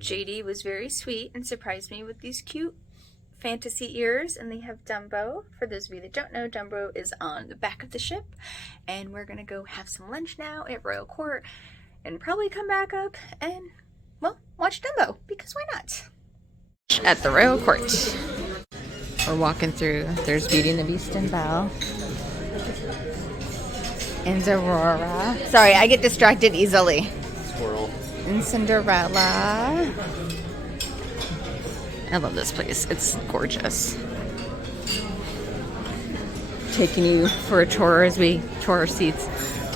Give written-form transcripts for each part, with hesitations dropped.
JD was very sweet and surprised me with these cute fantasy ears, and they have Dumbo. For those of you that don't know, Dumbo is on the back of the ship, and we're gonna go have some lunch now at Royal Court and probably come back up and, well, watch Dumbo, because why not? At the Royal Court. We're walking through. There's Beauty and the Beast and Belle. And Aurora. Sorry, I get distracted easily. Squirrel. And Cinderella. I love this place. It's gorgeous. Taking you for a tour as we tour our seats.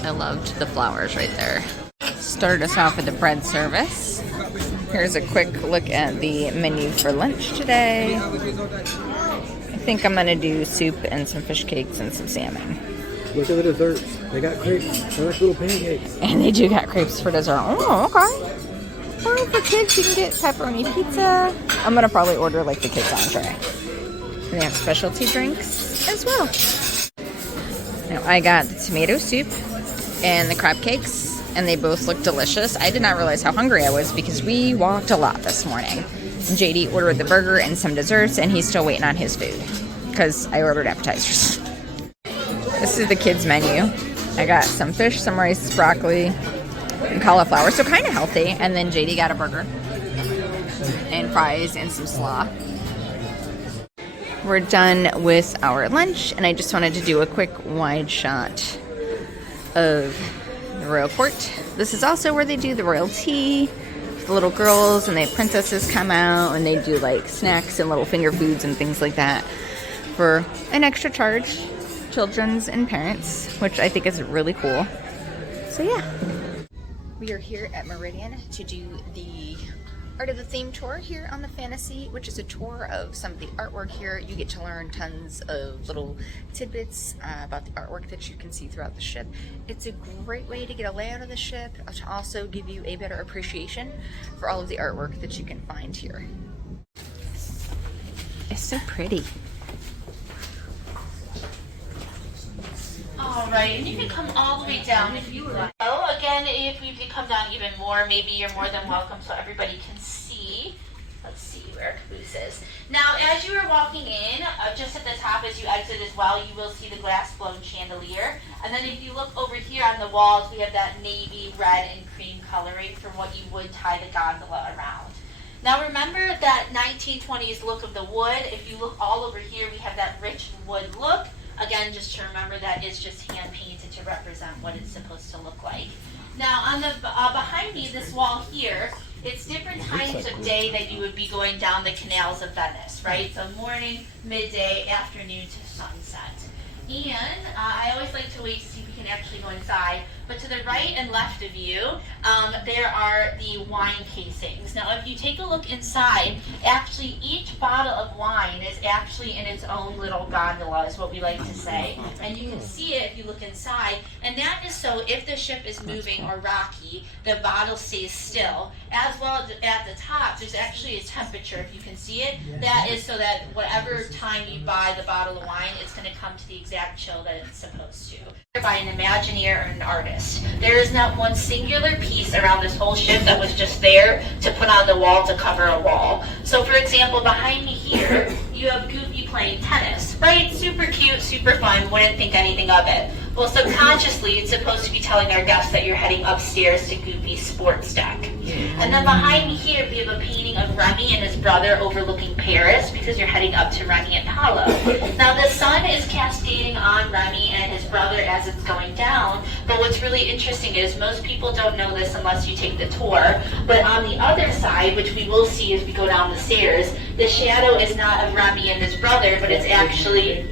I loved the flowers right there. Started us off with the bread service. Here's a quick look at the menu for lunch today. I think I'm gonna do soup and some fish cakes and some salmon. Look at the desserts. They got crepes. They're like little pancakes. And they do got crepes for dessert. Oh, okay. Well, for kids, you can get pepperoni pizza. I'm gonna probably order like the kids entree. And they have specialty drinks as well. Now, I got the tomato soup and the crab cakes, and they both look delicious. I did not realize how hungry I was because we walked a lot this morning. JD ordered the burger and some desserts, and he's still waiting on his food because I ordered appetizers. This is the kids' menu. I got some fish, some rice, broccoli, and cauliflower, so kind of healthy. And then JD got a burger and fries and some slaw. We're done with our lunch, and I just wanted to do a quick wide shot of the Royal Court. This is also where they do the royal tea. The little girls and the princesses come out, and they do like snacks and little finger foods and things like that for an extra charge. Children's and parents, which I think is really cool. So yeah. We are here at Meridian to do the Art of the Theme tour here on the Fantasy, which is a tour of some of the artwork here. You get to learn tons of little tidbits about the artwork that you can see throughout the ship. It's a great way to get a layout of the ship, to also give you a better appreciation for all of the artwork that you can find here. It's so pretty. Alright, and you can come all the way down if you like. Oh, again, if you could come down even more, maybe you're more than welcome so everybody can see. Let's see where Caboose is. Now, as you are walking in, just at the top as you exit as well, you will see the glass-blown chandelier. And then if you look over here on the walls, we have that navy, red, and cream coloring for what you would tie the gondola around. Now remember that 1920s look of the wood. If you look all over here, we have that rich wood look. Again, just to remember that is just hand painted to represent what it's supposed to look like. Now, on the behind me, this wall here, it's different times of day that you would be going down the canals of Venice, right? So morning, midday, afternoon to sunset. And I always like to wait to see if we can actually go inside. But to the right and left of you, there are the wine casings. Now, if you take a look inside, actually each bottle of wine is actually in its own little gondola, is what we like to say. And you can see it if you look inside. And that is so if the ship is moving or rocky, the bottle stays still. As well as at the top, there's actually a temperature, if you can see it. That is so that whatever time you buy the bottle of wine, it's going to come to the exact chill that it's supposed to. By an Imagineer or an artist. There is not one singular piece around this whole ship that was just there to put on the wall to cover a wall. So for example, behind me here, you have Goofy playing tennis, right? Super cute, super fun, wouldn't think anything of it. Well, subconsciously, it's supposed to be telling our guests that you're heading upstairs to Goofy's sports deck. And then behind me here, we have a painting of Remy and his brother overlooking Paris, because you're heading up to Remy and Paolo. Now, the sun is cascading on Remy and his brother as it's going down, but what's really interesting is most people don't know this unless you take the tour, but on the other side, which we will see as we go down the stairs, the shadow is not of Remy and his brother, but it's actually,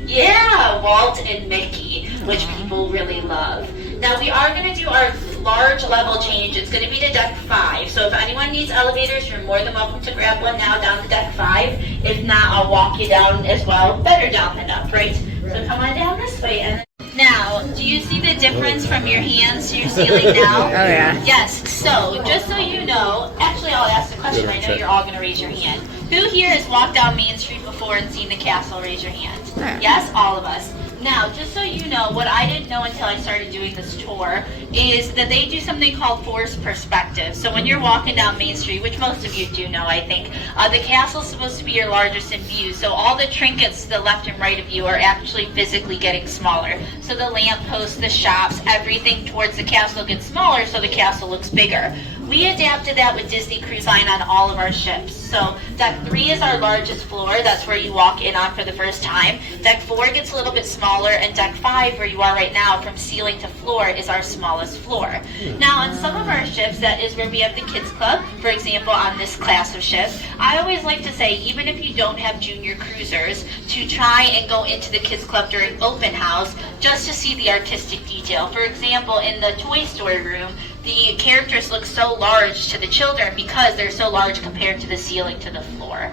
Walt and Mickey, which people really love. Now we are going to do our large level change. It's going to be to deck 5. So if anyone needs elevators, you're more than welcome to grab one now down to deck 5. If not, I'll walk you down as well. Better down than up, right? So come on down this way. And now, do you see the difference from your hands to your ceiling now? Oh yeah. Yes. So just so you know, actually I'll ask the question. I know you're all going to raise your hand. Who here has walked down Main Street before and seen the castle? Raise your hand. Yeah. Yes, all of us. Now, just so you know, what I didn't know until I started doing this tour is that they do something called forced perspective. So when you're walking down Main Street, which most of you do know, I think, the castle's supposed to be your largest in view. So all the trinkets to the left and right of you are actually physically getting smaller. So the lampposts, the shops, everything towards the castle gets smaller so the castle looks bigger. We adapted that with Disney Cruise Line on all of our ships. So deck 3 is our largest floor. That's where you walk in on for the first time. Deck 4 gets a little bit smaller, and deck 5, where you are right now, from ceiling to floor, is our smallest floor. Now, on some of our ships, that is where we have the kids club. For example, on this class of ship, I always like to say, even if you don't have junior cruisers, to try and go into the kids club during open house just to see the artistic detail. For example, in the Toy Story room, the characters look so large to the children because they're so large compared to the ceiling to the floor.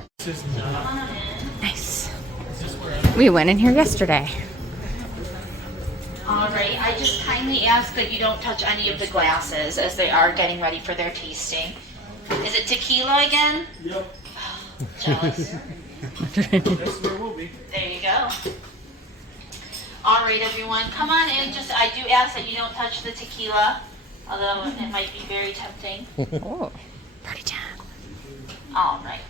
Nice. We went in here yesterday. All right, I just kindly ask that you don't touch any of the glasses as they are getting ready for their tasting. Is it tequila again? Yep. Jealous. That's where we'll be. There you go. All right, everyone, come on in. I do ask that you don't touch the tequila, although it might be very tempting. Oh, party time. All right.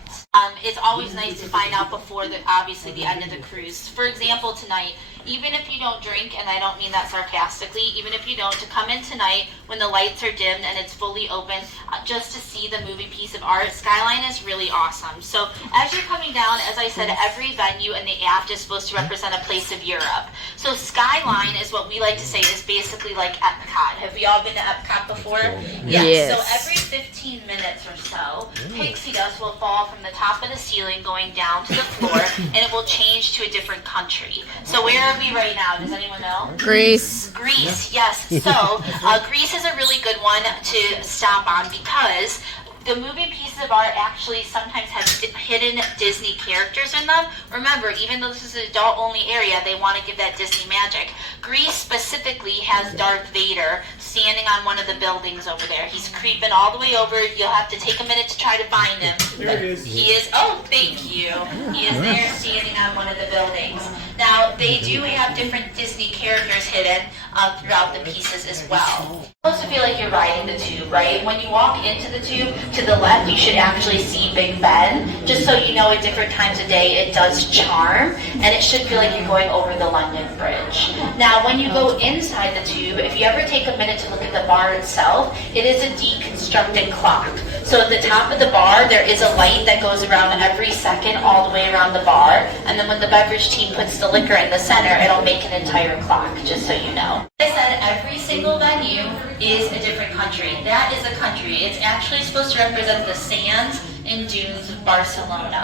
It's always nice to find out before obviously the end of the cruise. For example, tonight, even if you don't drink, and I don't mean that sarcastically, even if you don't, to come in tonight when the lights are dimmed and it's fully open, just to see the moving piece of art, Skyline is really awesome. So as you're coming down, as I said, every venue in the aft is supposed to represent a place of Europe. So Skyline is what we like to say is basically like Epcot. Have we all been to Epcot before? Yes. So every 15 minutes or so, pixie dust will fall from the top of the ceiling going down to the floor, and it will change to a different country. So where are we right now? Does anyone know? Greece. Greece, yes. So Greece is a really good one to stop on because the moving pieces of art actually sometimes have hidden Disney characters in them. Remember, even though this is an adult-only area, they want to give that Disney magic. Greece specifically has Darth Vader standing on one of the buildings over there. He's creeping all the way over. You'll have to take a minute to try to find him. There he is. He is, oh, thank you. He is there standing on one of the buildings. Now, they do have different Disney characters hidden throughout the pieces as well. You're supposed to feel like you're riding the tube, right? When you walk into the tube, to the left, you should actually see Big Ben. Just so you know, at different times of day, it does charm, and it should feel like you're going over the London Bridge. Now, when you go inside the tube, if you ever take a minute to look at the bar itself, it is a deconstructed clock. So at the top of the bar, there is a light that goes around every second all the way around the bar, and then when the beverage team puts the liquor in the center, it'll make an entire clock, just so you know. As I said, every single venue is a different country. That is a country. It's actually supposed to represent the sands and dunes of Barcelona.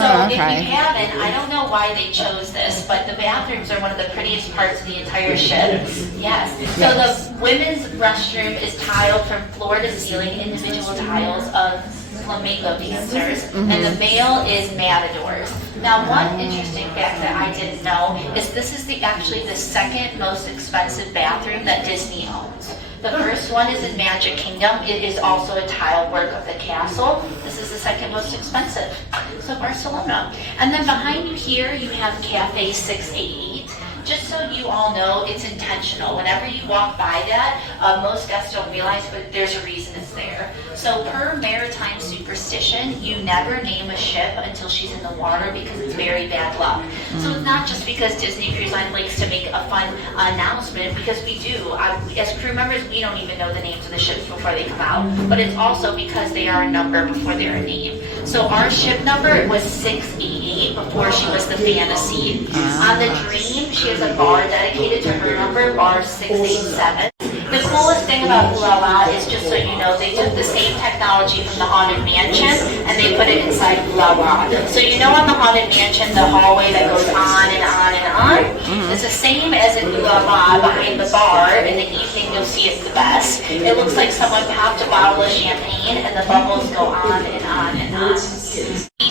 So if you haven't, I don't know why they chose this, but the bathrooms are one of the prettiest parts of the entire ship. Yes. So the women's restroom is tiled from floor to ceiling, individual tiles of flamenco dancers, and the male is matadors. Now, one interesting fact that I didn't know is this is actually the second most expensive bathroom that Disney owns. The first one is in Magic Kingdom. It is also a tile work of the castle. This is the second most expensive. So Barcelona. And then behind you here, you have Cafe 688. Just so you all know, it's intentional. Whenever you walk by that, most guests don't realize, but there's a reason it's there. So per maritime superstition, you never name a ship until she's in the water because it's very bad luck. So it's not just because Disney Cruise Line likes to make a fun announcement, because we do. As crew members, we don't even know the names of the ships before they come out, but it's also because they are a number before they're a name. So our ship number was 688 before she was the Fantasy. On the Dream, she has a bar dedicated to her number, bar 687. The coolest thing about Ooh La La is, just so you know, they took the same technology from the Haunted Mansion and they put it inside Ooh La La. So you know on the Haunted Mansion, the hallway that goes on and on and on? It's the same as in Ooh La La behind the bar. In the evening, you'll see it the best. It looks like someone popped a bottle of champagne and the bubbles go on and on and on.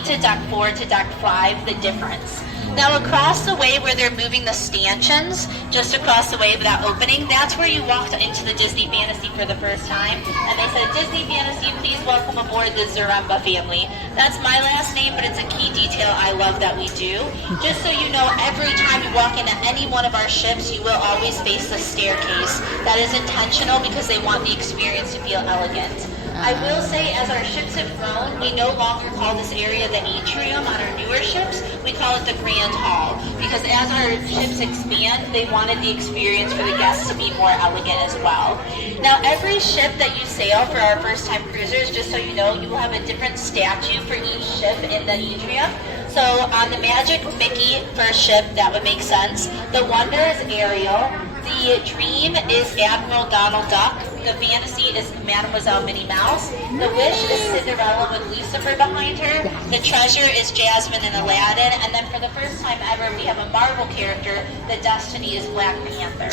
To deck 4 to deck 5, the difference. Now across the way where they're moving the stanchions, just across the way of that opening, that's where you walked into the Disney Fantasy for the first time. And they said, Disney Fantasy, please welcome aboard the Zaremba family. That's my last name, but it's a key detail I love that we do. Just so you know, every time you walk into any one of our ships, you will always face the staircase. That is intentional because they want the experience to feel elegant. I will say, as our ships have grown, we no longer call this area the atrium on our newer ships. We call it the Grand Hall, because as our ships expand, they wanted the experience for the guests to be more elegant as well. Now, every ship that you sail for our first-time cruisers, just so you know, you will have a different statue for each ship in the atrium. So on the Magic Mickey first ship, that would make sense. The Wonder is Ariel. The Dream is Admiral Donald Duck. The Fantasy is Mademoiselle Minnie Mouse. The Wish is Cinderella with Lucifer behind her. The Treasure is Jasmine and Aladdin. And then for the first time ever, we have a Marvel character. The Destiny is Black Panther.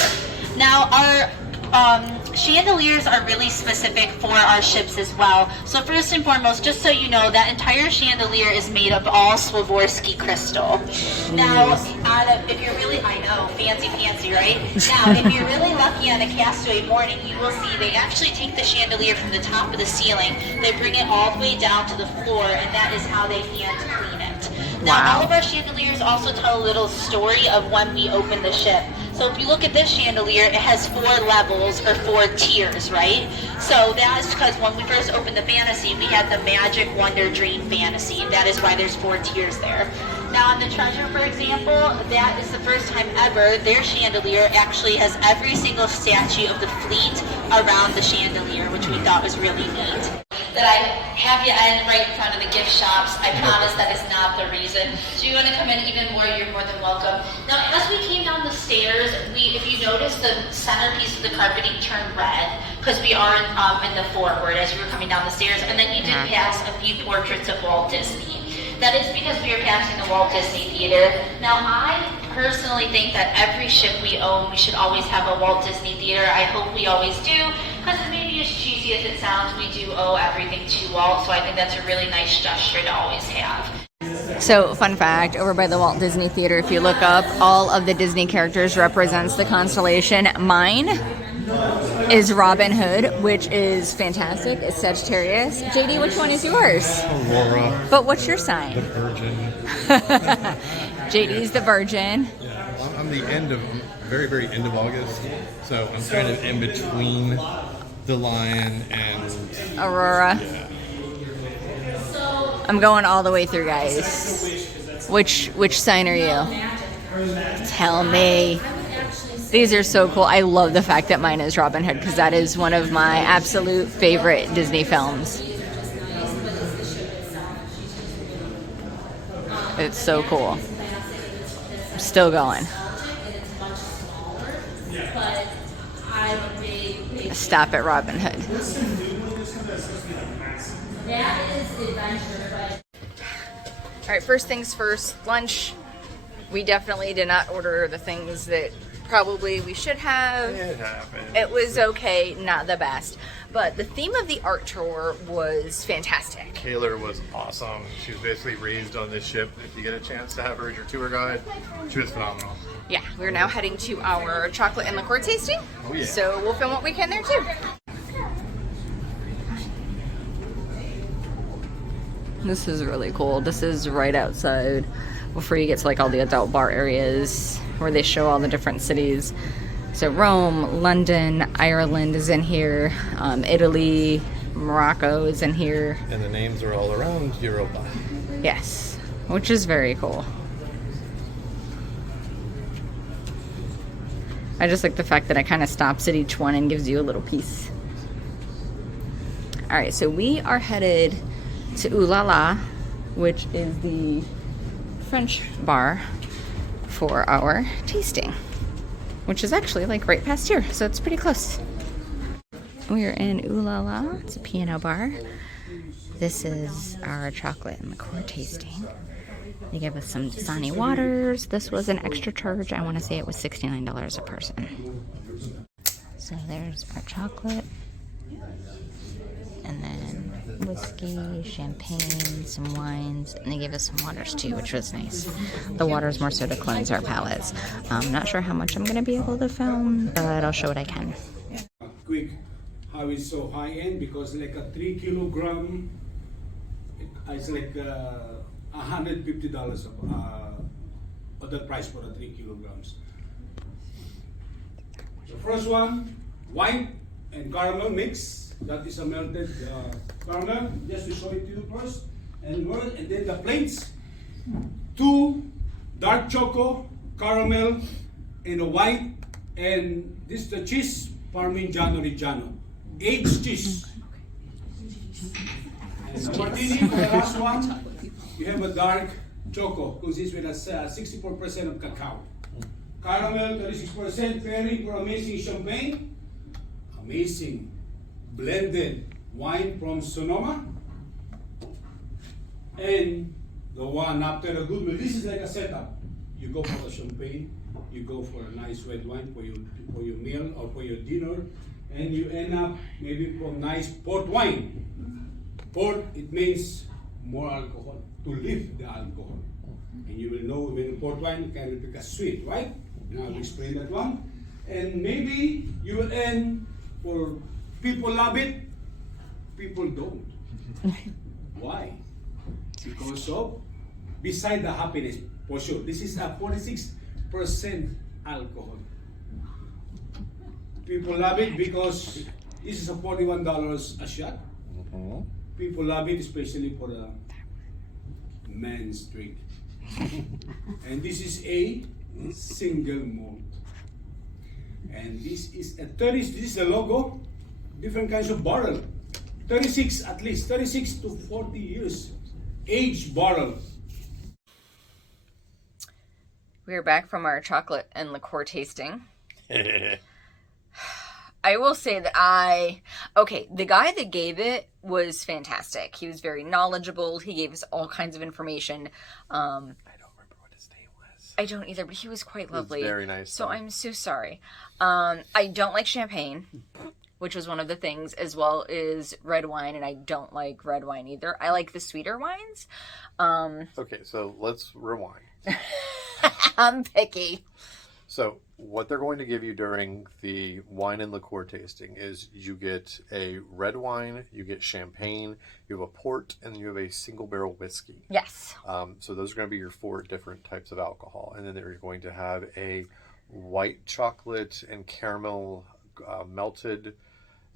Now, our chandeliers are really specific for our ships as well. So first and foremost, just so you know, that entire chandelier is made of all Swarovski crystal. Now, if you're really, I know, fancy, right? Now, if you're really lucky on a Castaway morning, you will see they actually take the chandelier from the top of the ceiling, they bring it all the way down to the floor, and that is how they hand clean it. Now, all of our chandeliers also tell a little story of when we opened the ship. So if you look at this chandelier, it has 4 levels or 4 tiers, right? So that is because when we first opened the Fantasy, we had the Magic Wonder Dream Fantasy. That is why there's 4 tiers there. Now on the Treasure, for example, that is the first time ever their chandelier actually has every single statue of the fleet around the chandelier, which we thought was really neat. That I have you end right in front of the gift shops. I promise that is not the reason. So you want to come in even more, you're more than welcome. Now, as we came down the stairs, if you notice, the centerpiece of the carpeting turned red because we are in the forward as you were coming down the stairs, and then you did pass a few portraits of Walt Disney. That is because we are passing the Walt Disney Theater. Now, I personally think that every ship we own, we should always have a Walt Disney Theater. I hope we always do, because maybe as cheesy as it sounds, we do owe everything to Walt, so I think that's a really nice gesture to always have. So, fun fact, over by the Walt Disney Theater, if you look up, all of the Disney characters represents the constellation. Mine is Robin Hood, which is fantastic. It's Sagittarius. JD, which one is yours? Aurora. But what's your sign? The Virgin. JD's the Virgin. Yeah, I'm the end of, very, very end of August. So I'm kind of in between the Lion and Aurora. Yeah. I'm going all the way through, guys. Which sign are you? Tell me. These are so cool. I love the fact that mine is Robin Hood because that is one of my absolute favorite Disney films. It's so cool. I'm still going. Stop at Robin Hood. All right, first things first, lunch. We definitely did not order the things that probably we should have. It happened. It was okay, not the best. But the theme of the art tour was fantastic. Taylor was awesome. She was basically raised on this ship. If you get a chance to have her as your tour guide, she was phenomenal. Yeah, we're now heading to our chocolate and liqueur tasting. Oh, yeah. So we'll film what we can there too. This is really cool. This is right outside before you get to like all the adult bar areas where they show all the different cities. So Rome, London, Ireland is in here, Italy, Morocco is in here. And the names are all around Europa. Yes, which is very cool. I just like the fact that it kind of stops at each one and gives you a little piece. All right, so we are headed to Ooh La La, which is the French bar for our tasting, which is actually like right past here, so it's pretty close. We're in Ooh La La. It's a piano bar. This is our chocolate and liqueur tasting. They gave us some Dasani waters. This was an extra charge. I want to say it was $69 a person. So there's our chocolate and then whiskey, champagne, some wines, and they gave us some waters too, which was nice. The water's more so to cleanse our palates. I'm not sure how much I'm going to be able to film, but I'll show what I can. Quick, how is so high end? Because like a 3 kilogram, it's like $150 other price for the 3 kilograms. The first one, white and caramel mix. That is a melted caramel. Just to show it to you first. And then the plates. 2 dark choco, caramel, and a white. And this is the cheese, Parmigiano Reggiano. Aged cheese. And the martini for the last one, you have a dark choco, consists with a 64% of cacao. Caramel, 36%, pairing for amazing champagne. Amazing blended wine from Sonoma. And the one after a good meal, this is like a setup. You go for the champagne, you go for a nice red wine for your meal or for your dinner, and you end up maybe for nice port wine. Port, it means more alcohol, to lift the alcohol. And you will know when port wine can become sweet, right? Now I'll explain that one. And maybe you will end for people love it, people don't. Why? Because of, beside the happiness, for sure. This is a 46% alcohol. People love it because this is a $41 a shot. People love it especially for the men's drink. And this is a single malt. And this is a 30, this is the logo, different kinds of barrel. 36 at least, 36 to 40 years aged barrel. We are back from our chocolate and liqueur tasting. I will say that the guy that gave it was fantastic. He was very knowledgeable. He gave us all kinds of information. I don't remember what his name was. I don't either, but he was quite lovely. Very nice. So I'm so sorry. I don't like champagne, which was one of the things, as well as red wine, and I don't like red wine either. I like the sweeter wines. Okay, so let's rewind. I'm picky. So what they're going to give you during the wine and liqueur tasting is you get a red wine, you get champagne, you have a port, and you have a single barrel whiskey. Yes. So those are going to be your 4 different types of alcohol. And then they're going to have a white chocolate and caramel melted.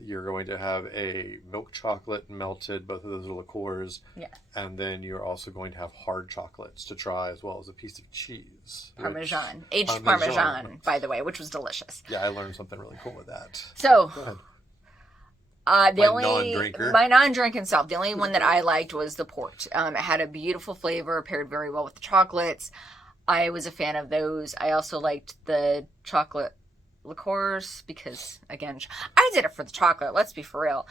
You're going to have a milk chocolate melted. Both of those are liqueurs. Yeah. And then you're also going to have hard chocolates to try, as well as a piece of cheese. Parmesan. Aged Parmesan, by the way, which was delicious. Yeah, I learned something really cool with that. So, Go ahead. my non-drinking self, the only one that I liked was the port. It had a beautiful flavor, paired very well with the chocolates. I was a fan of those. I also liked the chocolate liqueurs because, again, I did it for the chocolate. Let's be for real.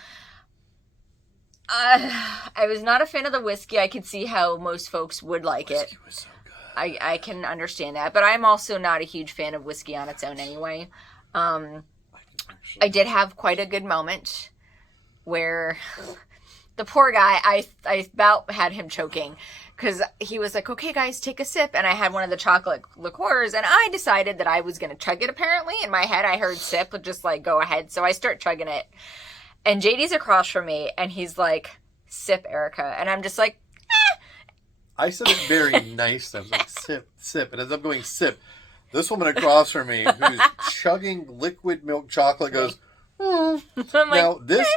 I was not a fan of the whiskey. I could see how most folks would like it. Whiskey was so good. I can understand that, but I'm also not a huge fan of whiskey on its own anyway. I did have quite a good moment where the poor guy, I about had him choking because he was like, okay, guys, take a sip. And I had one of the chocolate liqueurs and I decided that I was going to chug it. Apparently in my head, I heard sip, but just like, go ahead. So I start chugging it and JD's across from me and he's like, sip, Erica. And I'm just like, I said it very nice. I was like, sip, sip. And as I'm going, sip, this woman across from me who's chugging liquid milk chocolate goes, I'm now like, this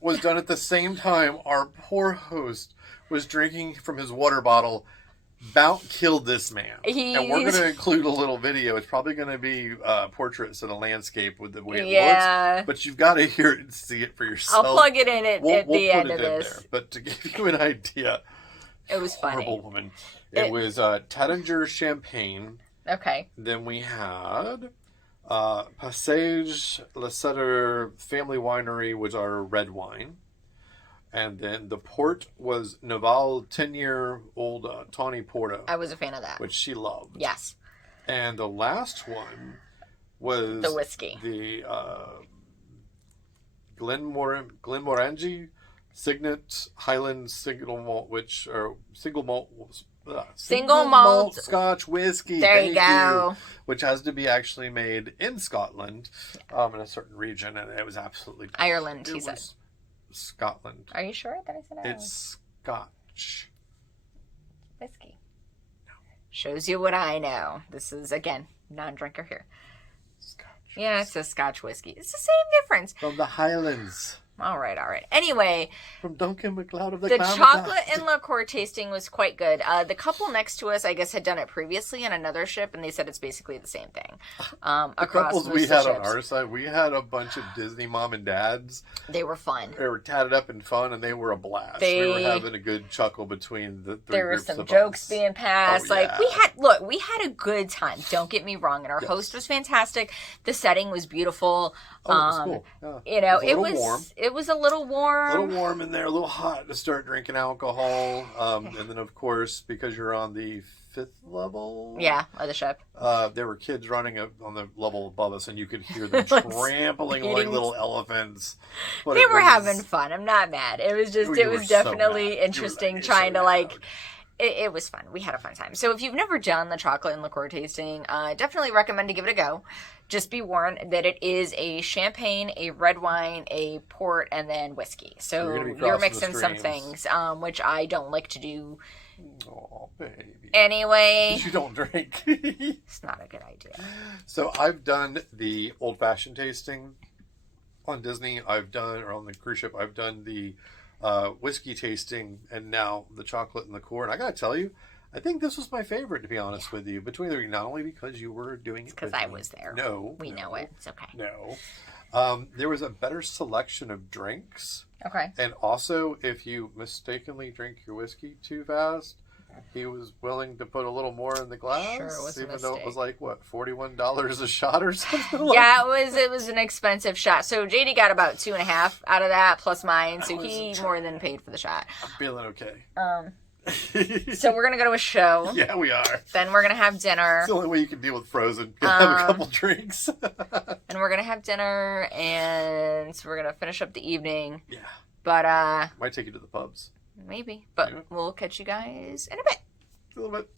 was done at the same time our poor host was drinking from his water bottle. About killed this man. And we're going to include a little video. It's probably going to be portraits of the landscape with the way it looks. But you've got to hear it and see it for yourself. I'll plug it in at the end of this. There. But to give you an idea, it was funny. Horrible woman. It was Taittinger Champagne. Okay. Then we had Passage Le Sutter Family Winery was our red wine. And then the port was Naval 10-year-old Tawny Porto. I was a fan of that. Which she loved. Yes. And the last one was... the whiskey. The Glenmorangie Signet Highland Single Malt, single malt Scotch whiskey. There you go. Which has to be actually made in Scotland, in a certain region, and it was absolutely Ireland. He said Scotland. Are you sure that I said Ireland? It's Scotch whiskey. No. Shows you what I know. This is again non-drinker here. Scotch. Yeah, it's a Scotch whiskey. It's the same difference. From the Highlands. All right. Anyway, from Duncan MacLeod of the chocolate and liqueur tasting was quite good. The couple next to us, I guess, had done it previously on another ship, and they said it's basically the same thing. The couples we had on our side, we had a bunch of Disney mom and dads. They were fun. They were tatted up and fun, and they were a blast. We were having a good chuckle between the three There were groups some of jokes us. being passed. Oh, yeah. We had a good time. Don't get me wrong, and our host was fantastic. The setting was beautiful. Oh, it was cool. Yeah. You know, it was warm. It was a little warm. A little warm in there, a little hot to start drinking alcohol. And then, of course, because you're on the 5th level. Yeah, of the ship. There were kids running on the level above us, and you could hear them trampling like little elephants. But they were having fun. I'm not mad. It was just, it was definitely interesting trying to It was fun. We had a fun time. So if you've never done the chocolate and liqueur tasting, definitely recommend to give it a go. Just be warned that it is a champagne, a red wine, a port, and then whiskey. So you're mixing some things, which I don't like to do. Oh, baby. Anyway. You don't drink. It's not a good idea. So I've done the old-fashioned tasting on Disney. On the cruise ship, I've done the whiskey tasting, and now the chocolate and liqueur. And I gotta tell you, I think this was my favorite, to be honest with you. Between the not only because you were doing it, because I was there. We know it. It's okay. No, there was a better selection of drinks. Okay. And also, if you mistakenly drink your whiskey too fast, he was willing to put a little more in the glass. Sure, it was even a though it mistake. was like what, $41 a shot or something. Yeah, it was an expensive shot. So JD got about 2.5 out of that plus mine, so he more than paid for the shot. I'm feeling okay. So we're gonna go to a show. Yeah, we are. Then we're gonna have dinner. It's the only way you can deal with Frozen. You have a couple drinks. And we're gonna have dinner, and so we're gonna finish up the evening. Yeah. But might take you to the pubs. maybe. But we'll catch you guys in a bit. A little bit.